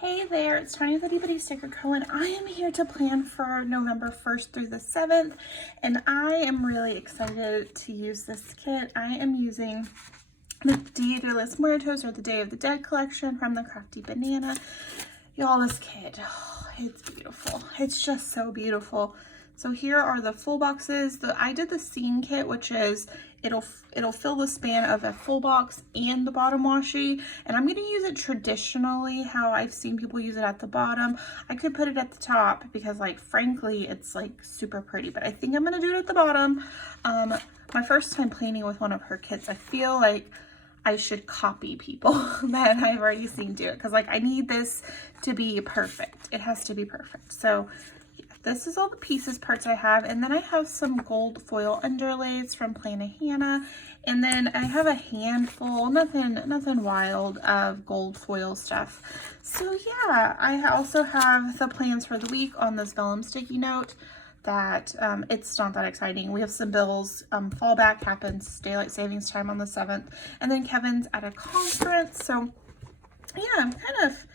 Hey there, it's Tiny with Itty Bitty Sticker Co. and I am here to plan for November 1st through the 7th, and I am really excited to use this kit. I am using the Dia de los Muertos, or the Day of the Dead collection from the Crafty banana. Y'all, this kit, it's beautiful. It's just so beautiful. So here are the full boxes. I did the scene kit, which is it'll fill the span of a full box and the bottom washi, and I'm going to use it traditionally how I've seen people use it at the bottom. I could put it at the top because, like, frankly, it's like super pretty, but I think I'm going to do it at the bottom. My first time planning with one of her kits, I feel like I should copy people that I've already seen do it, because, like, I need this to be perfect. It has to be perfect. So yeah, this is all the pieces parts I have, and then I have some gold foil underlays from Plain Hannah, and then I have a handful, nothing wild, of gold foil stuff. So yeah, I also have the plans for the week on this vellum sticky note. That it's not that exciting. We have some bills. Fallback happens daylight savings time on the 7th, and then Kevin's at a conference. So yeah, I'm kind of,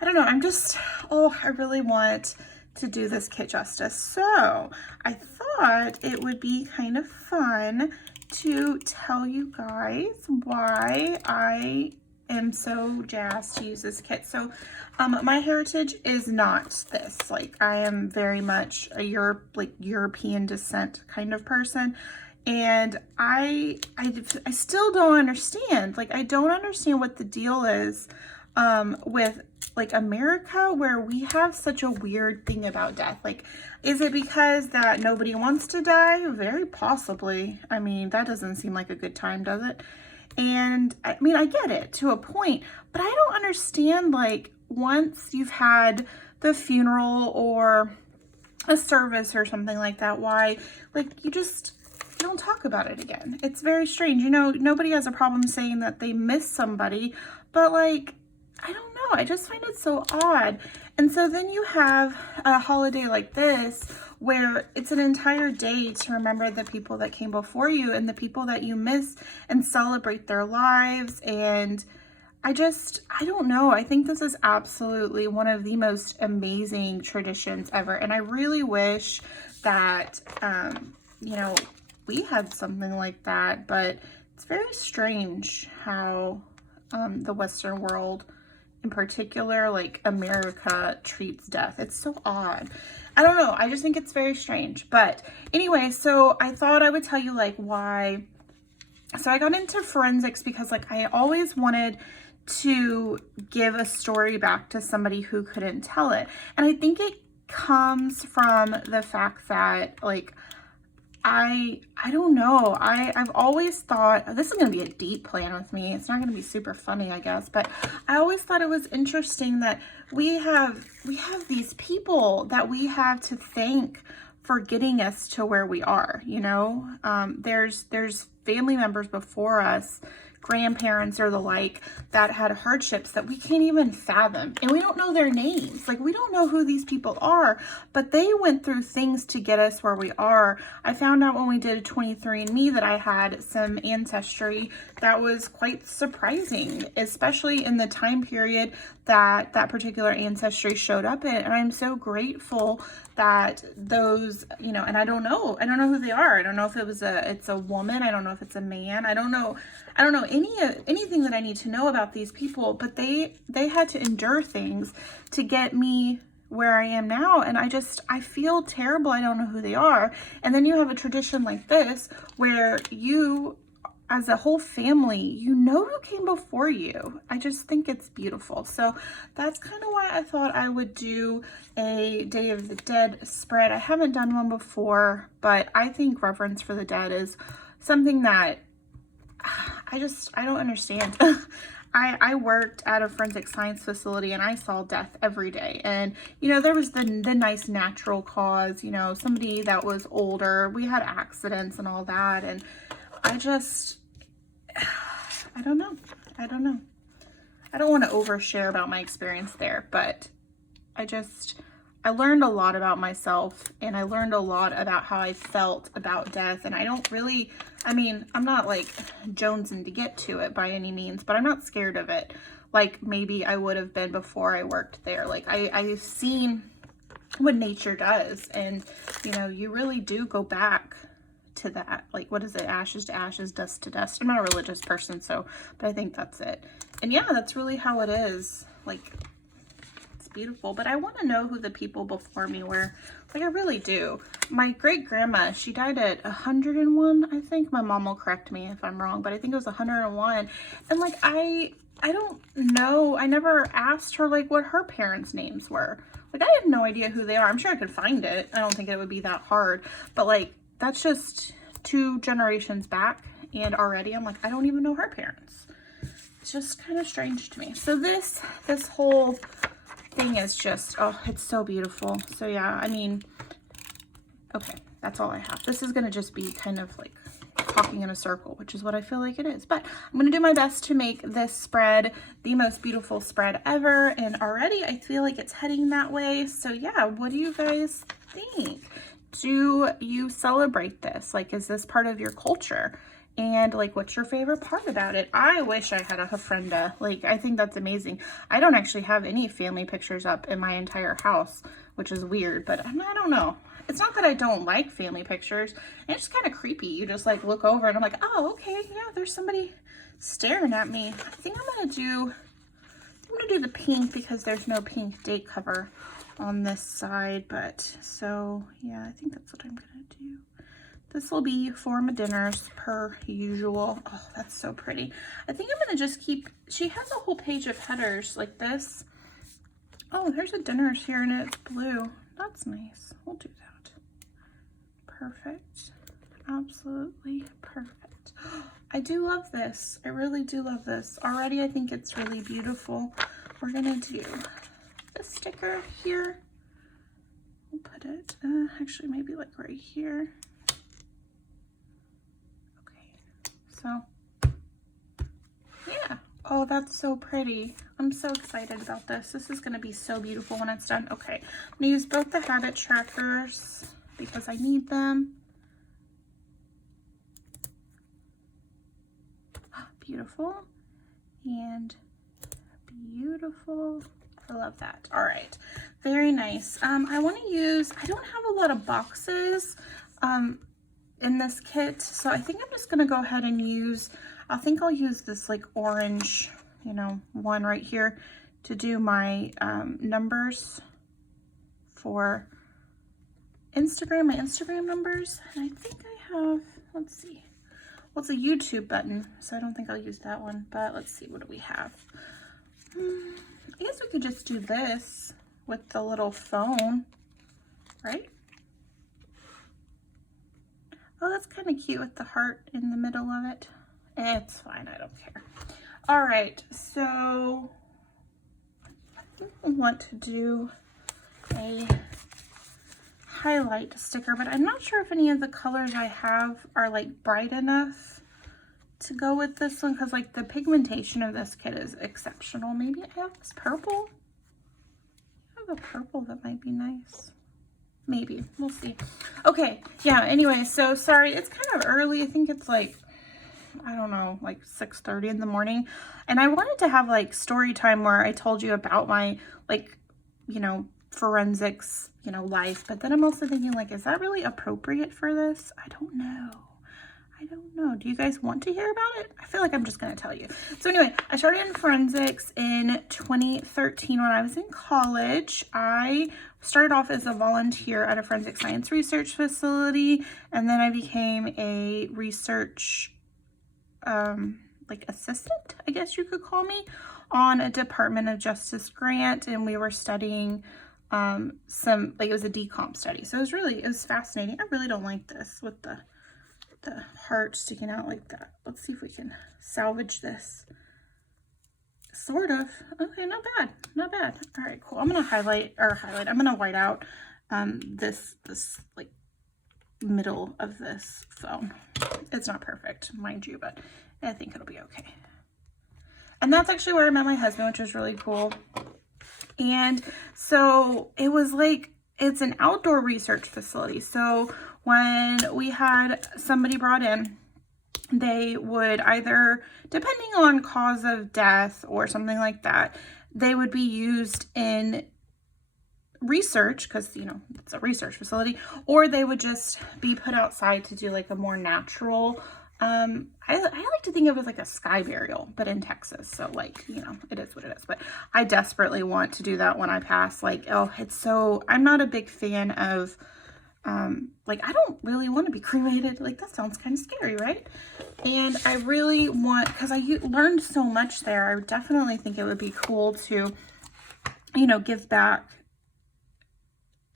I don't know, I'm just, I really want to do this kit justice. So I thought it would be kind of fun to tell you guys why I am so jazzed to use this kit. So my heritage is not this. Like, I am very much a European descent kind of person, and I still don't understand. Like, I don't understand what the deal is with, like, America, where we have such a weird thing about death. Like, is it because that nobody wants to die? Very possibly. I mean, that doesn't seem like a good time, does it? And I mean, I get it to a point, but I don't understand, like, once you've had the funeral or a service or something like that, why, like, you don't talk about it again. It's very strange. You know, nobody has a problem saying that they miss somebody, but, like, I don't know. I just find it so odd. And so then you have a holiday like this where it's an entire day to remember the people that came before you and the people that you miss and celebrate their lives. And I don't know. I think this is absolutely one of the most amazing traditions ever. And I really wish that, you know, we had something like that, but it's very strange how the Western world, in particular, like America, treats death. It's so odd. I don't know. I just think it's very strange. But anyway, so I thought I would tell you, like, why. So I got into forensics because, like, I always wanted to give a story back to somebody who couldn't tell it. And I think it comes from the fact that, like, I don't know. I've always thought, this is going to be a deep plan with me. It's not going to be super funny, I guess, but I always thought it was interesting that we have these people that we have to thank for getting us to where we are, you know? There's family members before us, grandparents or the like, that had hardships that we can't even fathom, and we don't know their names. Like, we don't know who these people are, but they went through things to get us where we are. I found out when we did a 23andMe that I had some ancestry that was quite surprising, especially in the time period that that particular ancestry showed up in. And I'm so grateful that those, you know, and I don't know who they are. I don't know if it's a woman. I don't know if it's a man. I don't know anything that I need to know about these people, but they had to endure things to get me where I am now. And I feel terrible. I don't know who they are. And then you have a tradition like this where you, as a whole family, you know who came before you. I just think it's beautiful. So that's kind of why I thought I would do a Day of the Dead spread. I haven't done one before, but I think reverence for the dead is something that I don't understand. I worked at a forensic science facility, and I saw death every day. And, you know, there was the nice natural cause, you know, somebody that was older. We had accidents and all that. And I don't know. I don't want to overshare about my experience there, but I learned a lot about myself, and I learned a lot about how I felt about death. And I don't really, I mean, I'm not like jonesing to get to it by any means, but I'm not scared of it. like maybe I would have been before I worked there. Like I've seen what nature does, and you know, you really do go back to that. Like, what is it? Ashes to ashes, dust to dust. I'm not a religious person, so, but I think that's it. And yeah, that's really how it is. Like, it's beautiful. But I want to know who the people before me were. Like, I really do. My great grandma, she died at 101, I think. My mom will correct me if I'm wrong, but I think it was 101. And like, I don't know. I never asked her like what her parents' names were. Like, I have no idea who they are. I'm sure I could find it. I don't think it would be that hard. But like, that's just 2 generations back, and already I'm like, I don't even know her parents. It's just kind of strange to me. So this whole thing is just, oh, it's so beautiful. So yeah, I mean, okay, that's all I have. This is going to just be kind of like talking in a circle, which is what I feel like it is. But I'm going to do my best to make this spread the most beautiful spread ever. And already I feel like it's heading that way. So yeah, what do you guys think? Do you celebrate this? Like, is this part of your culture? And like, what's your favorite part about it? I wish I had a ofrenda. Like, I think that's amazing. I don't actually have any family pictures up in my entire house, which is weird, but I don't know. It's not that I don't like family pictures. It's just kind of creepy. You just like look over and I'm like, oh, okay, yeah, there's somebody staring at me. I think I'm gonna do the pink because there's no pink date cover on this side. But so yeah, I think that's what I'm gonna do. This will be for my dinners per usual. Oh, that's so pretty. I think I'm gonna just keep, she has a whole page of headers like this. Oh, there's a dinners here and it's blue. That's nice. We'll do that. Perfect. Absolutely perfect. I do love this. I really do love this. Already I think it's really beautiful. We're gonna do a sticker here. We'll put it, actually maybe like right here. Okay, so yeah. Oh, that's so pretty. I'm so excited about this. This is gonna be so beautiful when it's done. Okay, I'm gonna use both the habit trackers because I need them. Beautiful and beautiful. I love that. All right, very nice. I want to use, I don't have a lot of boxes in this kit, so I think I'm just gonna go ahead and use, I think I'll use this like orange, you know, one right here to do my numbers for Instagram, my Instagram numbers. And I think I have, let's see, well, it's a YouTube button, so I don't think I'll use that one, but let's see, what do we have? I guess we could just do this with the little phone, right? Oh, that's kind of cute with the heart in the middle of it. It's fine, I don't care. All right, so I think I want to do a highlight sticker, but I'm not sure if any of the colors I have are like bright enough to go with this one, because like the pigmentation of this kit is exceptional. Maybe I have this purple. I have a purple that might be nice. Maybe, we'll see. Okay, yeah, anyway, so sorry, it's kind of early. I think it's like, I don't know, like 6:30 in the morning. And I wanted to have like story time where I told you about my like, you know, forensics, you know, life. But then I'm also thinking like, is that really appropriate for this? I don't know. I don't know. Do you guys want to hear about it? I feel like I'm just going to tell you. So anyway, I started in forensics in 2013 when I was in college. I started off as a volunteer at a forensic science research facility, and then I became a research like assistant, I guess you could call me, on a Department of Justice grant, and we were studying some, like, it was a decomp study. So it was fascinating. I really don't like this with the heart sticking out like that. Let's see if we can salvage this. Sort of. Okay, not bad. Not bad. All right, cool. I'm gonna I'm gonna white out this like middle of this phone. It's not perfect, mind you, but I think it'll be okay. And that's actually where I met my husband, which was really cool. And so it was like, it's an outdoor research facility. So when we had somebody brought in, they would either, depending on cause of death or something like that, they would be used in research, because you know it's a research facility, or they would just be put outside to do like a more natural, I like to think of it as like a sky burial, but in Texas. So like, you know, it is what it is. But I desperately want to do that when I pass. Like, oh, it's so, I'm not a big fan of, like, I don't really want to be cremated. Like, that sounds kind of scary, right? And I really want, because I learned so much there, I definitely think it would be cool to, you know, give back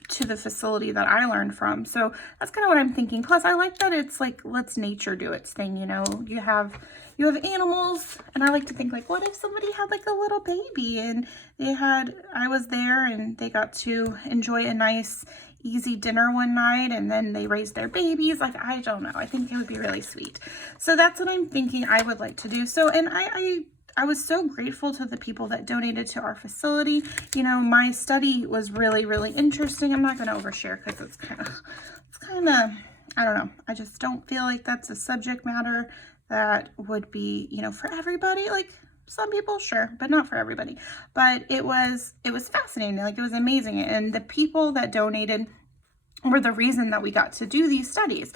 to the facility that I learned from. So that's kind of what I'm thinking. Plus I like that it's like, let's nature do its thing, you know. You have animals, and I like to think like, what if somebody had like a little baby and I was there and they got to enjoy a nice easy dinner one night and then they raised their babies. Like, I don't know, I think it would be really sweet. So that's what I'm thinking I would like to do. So, and I was so grateful to the people that donated to our facility. You know, my study was really, really interesting. I'm not going to overshare because it's kind of, I don't know. I just don't feel like that's a subject matter that would be, you know, for everybody. Like, some people, sure, but not for everybody. But it was fascinating. Like, it was amazing. And the people that donated were the reason that we got to do these studies.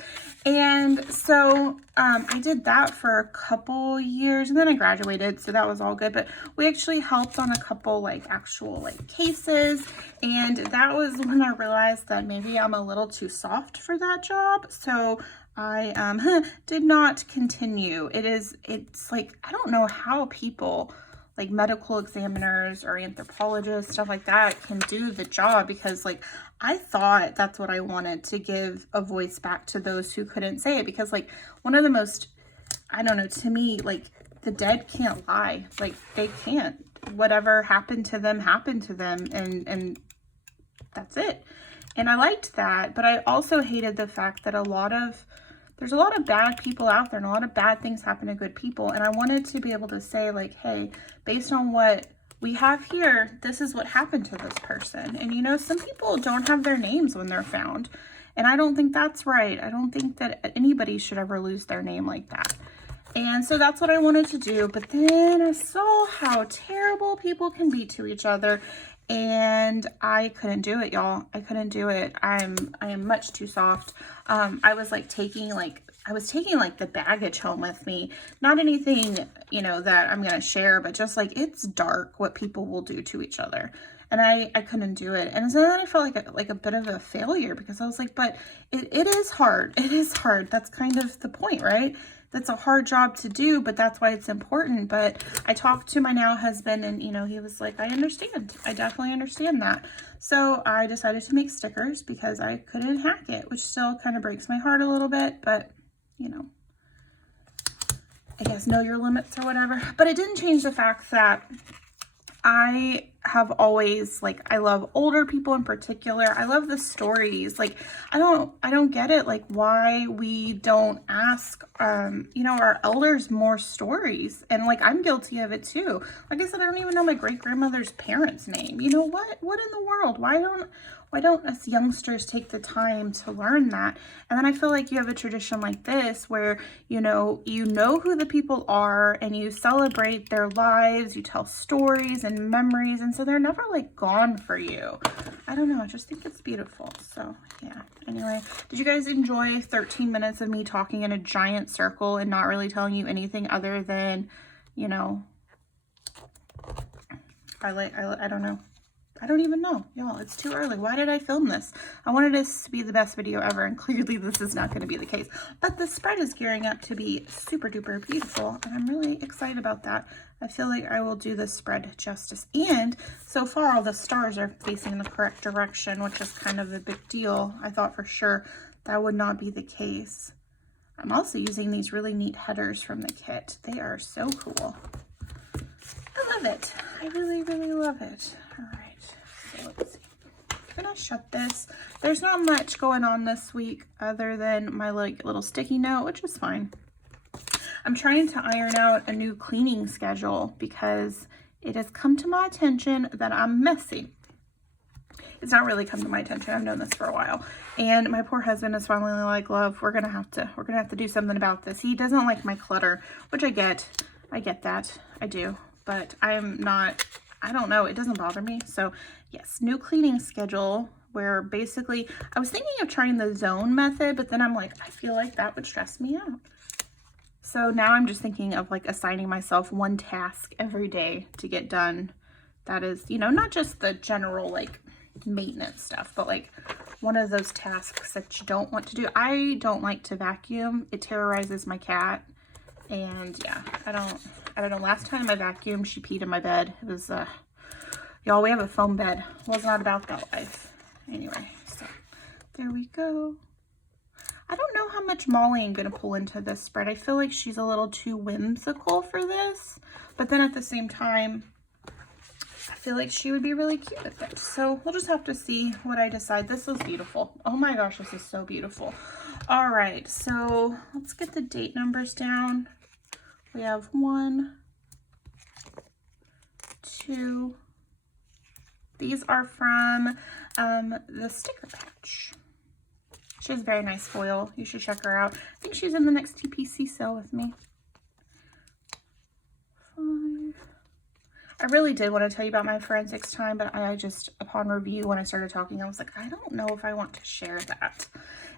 And so I did that for a couple years, and then I graduated, so that was all good. But we actually helped on a couple like actual like cases, and that was when I realized that maybe I'm a little too soft for that job. So I did not continue. It's like, I don't know how people like medical examiners or anthropologists, stuff like that, can do the job, because like I thought that's what I wanted, to give a voice back to those who couldn't say it. Because like, one of the most, I don't know, to me, like, the dead can't lie. Like, they can't. Whatever happened to them happened to them, and that's it. And I liked that, but I also hated the fact that there's a lot of bad people out there, and a lot of bad things happen to good people. And I wanted to be able to say like, hey, based on what we have here, this is what happened to this person. And you know, some people don't have their names when they're found, and I don't think that's right. I don't think that anybody should ever lose their name like that. And so that's what I wanted to do. But then I saw how terrible people can be to each other, and I couldn't do it, y'all. I couldn't do it. I am much too soft. I was taking the baggage home with me. Not anything, you know, that I'm going to share, but just like, it's dark what people will do to each other. And I couldn't do it. And so then I felt like a bit of a failure, because I was like, but it is hard. It is hard. That's kind of the point, right? That's a hard job to do, but that's why it's important. But I talked to my now husband, and, you know, he was like, I understand. I definitely understand that. So I decided to make stickers because I couldn't hack it, which still kind of breaks my heart a little bit, but, you know, I guess know your limits or whatever. But it didn't change the fact that I have always, like, I love older people in particular. I love the stories. Like, I don't get it, like, why we don't ask, you know, our elders more stories. And like, I'm guilty of it too. Like I said, I don't even know my great-grandmother's parents' name. You know, what in the world? Why don't us youngsters take the time to learn that? And then I feel like you have a tradition like this where, you know who the people are, and you celebrate their lives, you tell stories and memories, and so they're never like gone for you. I don't know, I just think it's beautiful. So yeah, anyway, did you guys enjoy 13 minutes of me talking in a giant circle and not really telling you anything other than, you know, I don't know. I don't even know, y'all. It's too early. Why did I film this? I wanted this to be the best video ever, and clearly this is not going to be the case. But the spread is gearing up to be super duper beautiful, and I'm really excited about that. I feel like I will do the spread justice. And so far, all the stars are facing the correct direction, which is kind of a big deal. I thought for sure that would not be the case. I'm also using these really neat headers from the kit. They are so cool. I love it. I really, really love it. All right. So let's see. I'm gonna shut this. There's not much going on this week other than my little sticky note, which is fine. I'm trying to iron out a new cleaning schedule because it has come to my attention that I'm messy. it's not really come to my attention. I've known this for a while. And my poor husband is finally like, love, we're gonna have to do something about this. He doesn't like my clutter, which I get that. I do. But I don't know, it doesn't bother me. So yes, new cleaning schedule, where basically I was thinking of trying the zone method, but then I'm like, I feel like that would stress me out. So now I'm just thinking of like assigning myself one task every day to get done. That is, you know, not just the general like maintenance stuff, but like one of those tasks that you don't want to do. I don't like to vacuum. It terrorizes my cat. And yeah, I don't know. Last time I vacuumed, she peed in my bed. It was, y'all, we have a foam bed. Was not about that life. Anyway, so there we go. I don't know how much Molly I'm going to pull into this spread. I feel like she's a little too whimsical for this, but then at the same time, I feel like she would be really cute with it. So we'll just have to see what I decide. This is beautiful. Oh my gosh, this is so beautiful. All right, so let's get the date numbers down. We have 1, 2. These are from the sticker patch. She has very nice foil. You should check her out. I think she's in the next TPC sale with me. 5. I really did want to tell you about my forensics time, but I just, upon review, when I started talking, I was like, I don't know if I want to share that.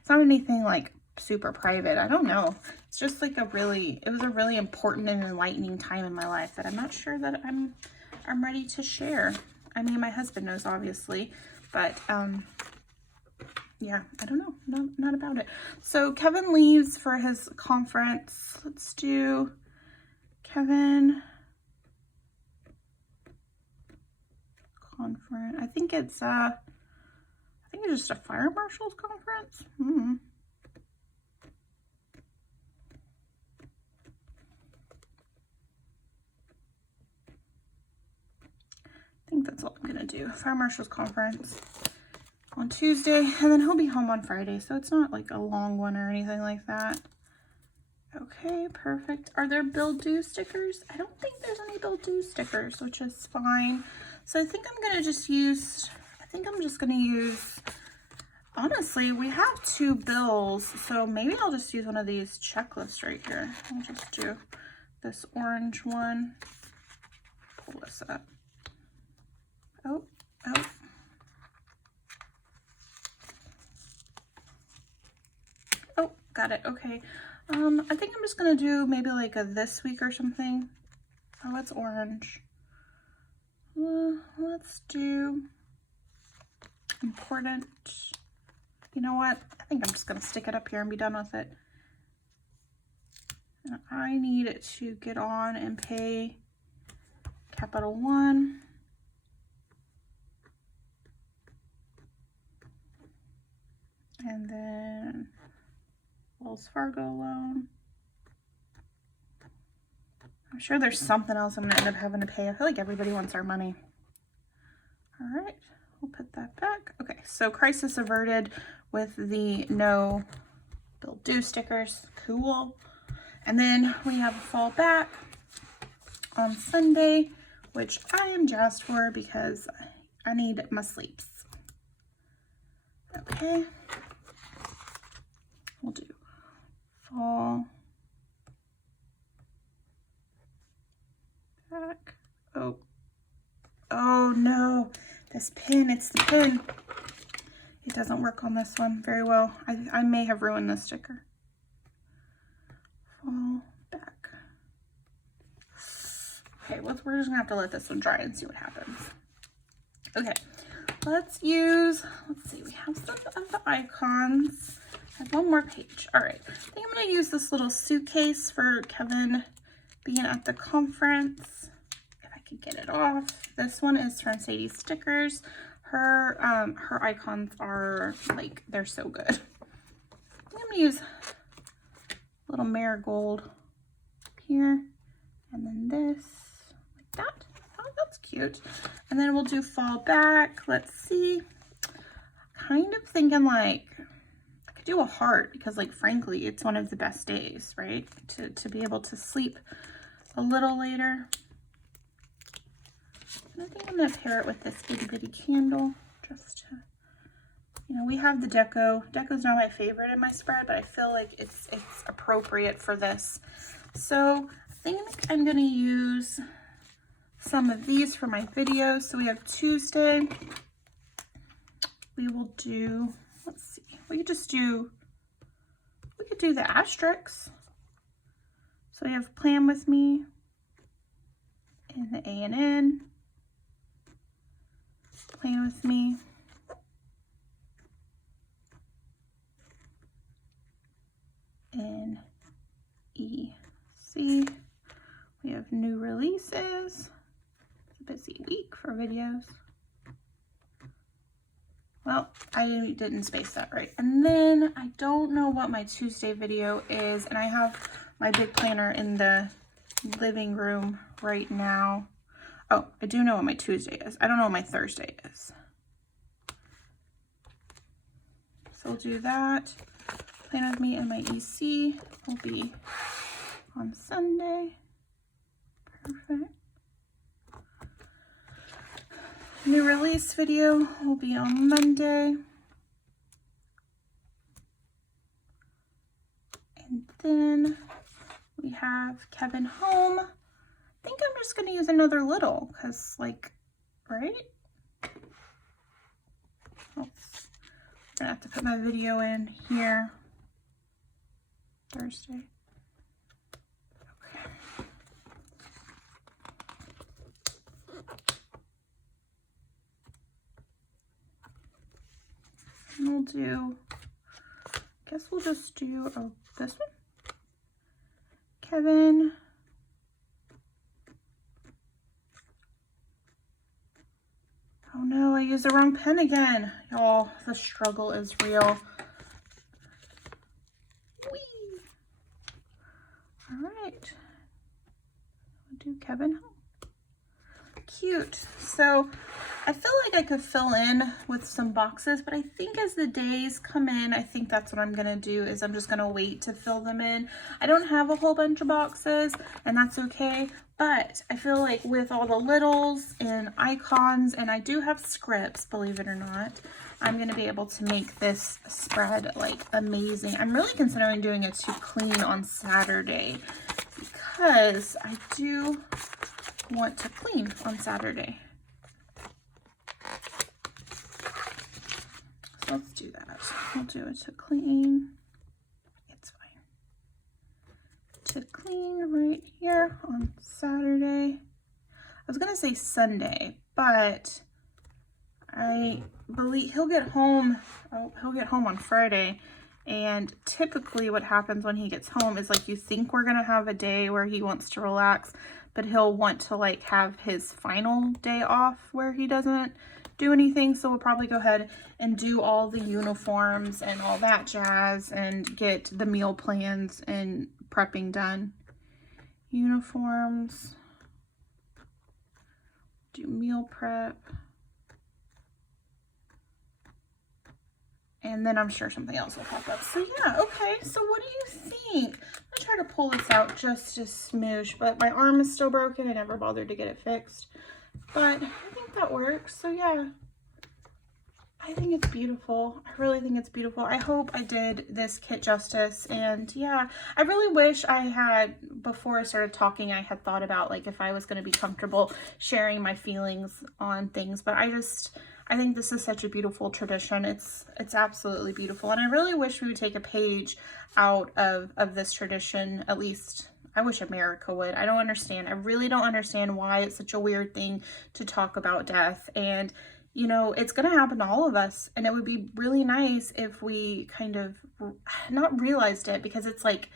It's not anything like super private. I don't know. It's just like it was a really important and enlightening time in my life that I'm not sure that I'm ready to share. I mean, my husband knows, obviously, but yeah, I don't know. Not about it. So Kevin leaves for his conference. Let's do Kevin conference. I think it's just a fire marshal's conference. I think that's all I'm gonna do. Fire marshal's conference on Tuesday, and then he'll be home on Friday, so it's not like a long one or anything like that. Okay, perfect. Are there bill due stickers? I don't think there's any bill due stickers, which is fine. So I think I'm gonna just use, honestly, we have 2 bills, so maybe I'll just use one of these checklists right here. I'll just do this orange one. Pull this up. Oh. Oh, got it. Okay. I think I'm just gonna do maybe like a this week or something. Oh, it's orange. Let's do important. You know what? I think I'm just gonna stick it up here and be done with it. And I need to get on and pay Capital One. And then Wells Fargo loan. I'm sure there's something else I'm gonna end up having to pay. I feel like everybody wants our money. All right, we'll put that back. Okay, so crisis averted with the no bill due stickers. Cool. And then we have a fall back on Sunday, which I am jazzed for because I need my sleeps. Okay. We'll do fall back. Oh no, this pin, it's the pin. It doesn't work on this one very well. I may have ruined this sticker. Fall back. Okay, we're just gonna have to let this one dry and see what happens. Okay, let's see, we have some of the icons. I have one more page. All right, I think I'm gonna use this little suitcase for Kevin being at the conference. If I could get it off. This one is from Sadie's Stickers. Her icons are like, they're so good. I'm gonna use a little marigold here, and then this, like that. Oh, that's cute. And then we'll do fall back. Let's see. Kind of thinking like, I could do a heart because like, frankly, it's one of the best days, right? To be able to sleep a little later. And I think I'm gonna pair it with this itty bitty candle. just to, you know, we have the deco. Deco's not my favorite in my spread, but I feel like it's appropriate for this. So I think I'm gonna use some of these for my videos. So we have Tuesday. We will do, let's see, we could do the asterisks. So we have Plan With Me and the A and N. Plan With Me. And EC. We have new releases. It's a busy week for videos. Well, I didn't space that right. And then I don't know what my Tuesday video is, and I have my big planner in the living room right now. Oh, I do know what my Tuesday is. I don't know what my Thursday is. So we'll do that. Plan With Me and my EC will be on Sunday. Perfect. New release video will be on Monday. And then we have Kevin Home. I think I'm just going to use another little because, like, right? Oops. I'm going to have to put my video in here. Thursday. Okay. And we'll do, I guess we'll just do this one. Kevin. Oh no, I used the wrong pen again. Y'all, the struggle is real. Whee! All right. We'll do Kevin Home. Cute. So I feel like I could fill in with some boxes, but I think as the days come in, I think that's what I'm going to do is I'm just going to wait to fill them in. I don't have a whole bunch of boxes, and that's okay, but I feel like with all the littles and icons, and I do have scripts, believe it or not, I'm going to be able to make this spread like amazing. I'm really considering doing it to clean on Saturday because I do want to clean on Saturday. So let's do that. We'll do it to clean. It's fine. To clean right here on Saturday. I was gonna say Sunday, but I believe he'll get home. Oh, he'll get home on Friday. And typically what happens when he gets home is like you think we're gonna have a day where he wants to relax, but he'll want to like have his final day off where he doesn't do anything. So we'll probably go ahead and do all the uniforms and all that jazz and get the meal plans and prepping done. Uniforms, do meal prep. And then I'm sure something else will pop up. So yeah, okay. So what do you think? I'm gonna try to pull this out just a smoosh, but my arm is still broken. I never bothered to get it fixed. But I think that works. So yeah, I think it's beautiful. I really think it's beautiful. I hope I did this kit justice. And yeah, I really wish I had, before I started talking, I had thought about like if I was gonna be comfortable sharing my feelings on things, but I think this is such a beautiful tradition. It's absolutely beautiful. And I really wish we would take a page out of this tradition. At least I wish America would. I don't understand. I really don't understand why it's such a weird thing to talk about death. And, you know, it's going to happen to all of us. And it would be really nice if we kind of not realized it, because it's like,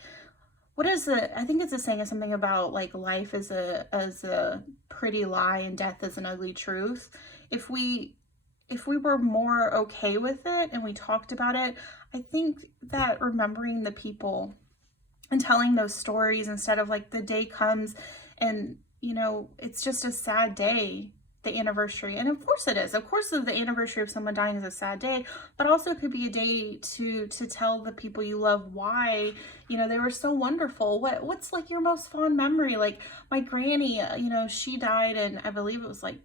what is it? I think it's a saying of something about like life is a pretty lie and death is an ugly truth. If we were more okay with it and we talked about it, I think that remembering the people and telling those stories instead of like the day comes and, you know, it's just a sad day, the anniversary. And of course it is. Of course the anniversary of someone dying is a sad day, but also it could be a day to tell the people you love why, you know, they were so wonderful. What's like your most fond memory? Like my granny, you know, she died in, I believe it was like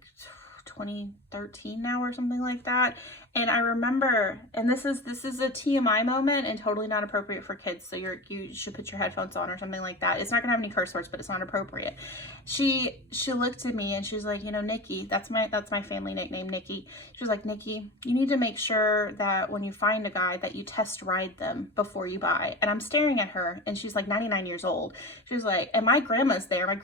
2013 now or something like that. And I remember, and this is a TMI moment and totally not appropriate for kids, so you should put your headphones on or something like that. It's not gonna have any curse words, but it's not appropriate. She looked at me and she's like, you know, Nikki, that's my family nickname, Nikki. She was like, Nikki, you need to make sure that when you find a guy that you test ride them before you buy. And I'm staring at her, and she's like 99 years old. She was like, and my grandma's there. My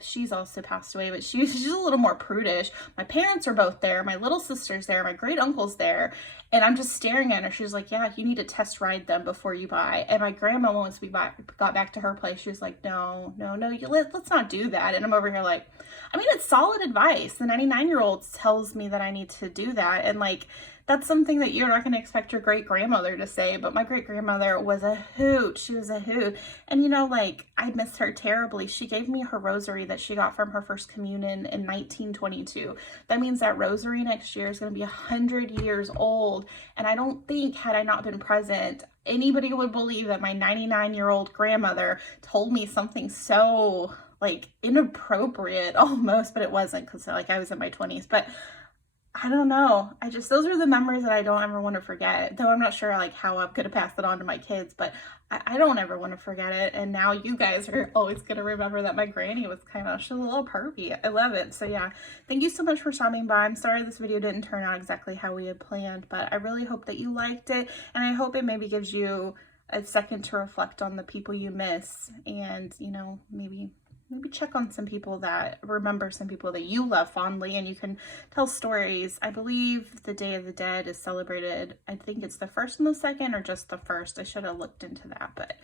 she's also passed away, but she's a little more prudish. My parents are both there. My little sister's there. My great uncle's there. And I'm just staring at her. She was like, yeah, you need to test ride them before you buy. And my grandma, once we got back to her place, she was like, no, let's not do that. And I'm over here like, I mean, it's solid advice. The 99-year-old tells me that I need to do that. And like, that's something that you're not going to expect your great grandmother to say, but my great grandmother was a hoot. She was a hoot. And you know, like, I miss her terribly. She gave me her rosary that she got from her first communion in 1922. That means that rosary next year is going to be 100 years old. And I don't think, had I not been present, anybody would believe that my 99-year-old grandmother told me something so like inappropriate almost, but it wasn't, because like I was in my 20s. But I don't know. Those are the memories that I don't ever want to forget. Though I'm not sure like how I'm going to pass it on to my kids, but I don't ever want to forget it. And now you guys are always going to remember that my granny was she's a little pervy. I love it. So yeah, thank you so much for stopping by. I'm sorry this video didn't turn out exactly how we had planned, but I really hope that you liked it. And I hope it maybe gives you a second to reflect on the people you miss, and, you know, maybe check on some people remember some people that you love fondly, and you can tell stories. I believe the Day of the Dead is celebrated, I think it's the 1st and the 2nd, or just the 1st. I should have looked into that. But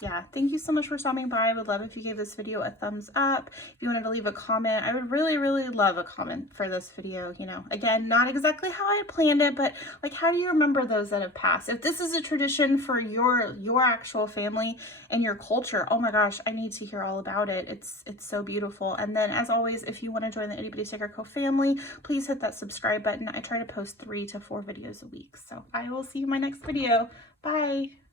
yeah, thank you so much for stopping by. I would love if you gave this video a thumbs up. If you wanted to leave a comment, I would really, really love a comment for this video. You know, again, not exactly how I planned it, but like, how do you remember those that have passed? If this is a tradition for your actual family and your culture, oh my gosh, I need to hear all about it. It's so beautiful. And then, as always, if you want to join the Itty Bitty Sticker Co family, please hit that subscribe button. I try to post 3 to 4 videos a week. So I will see you in my next video. Bye.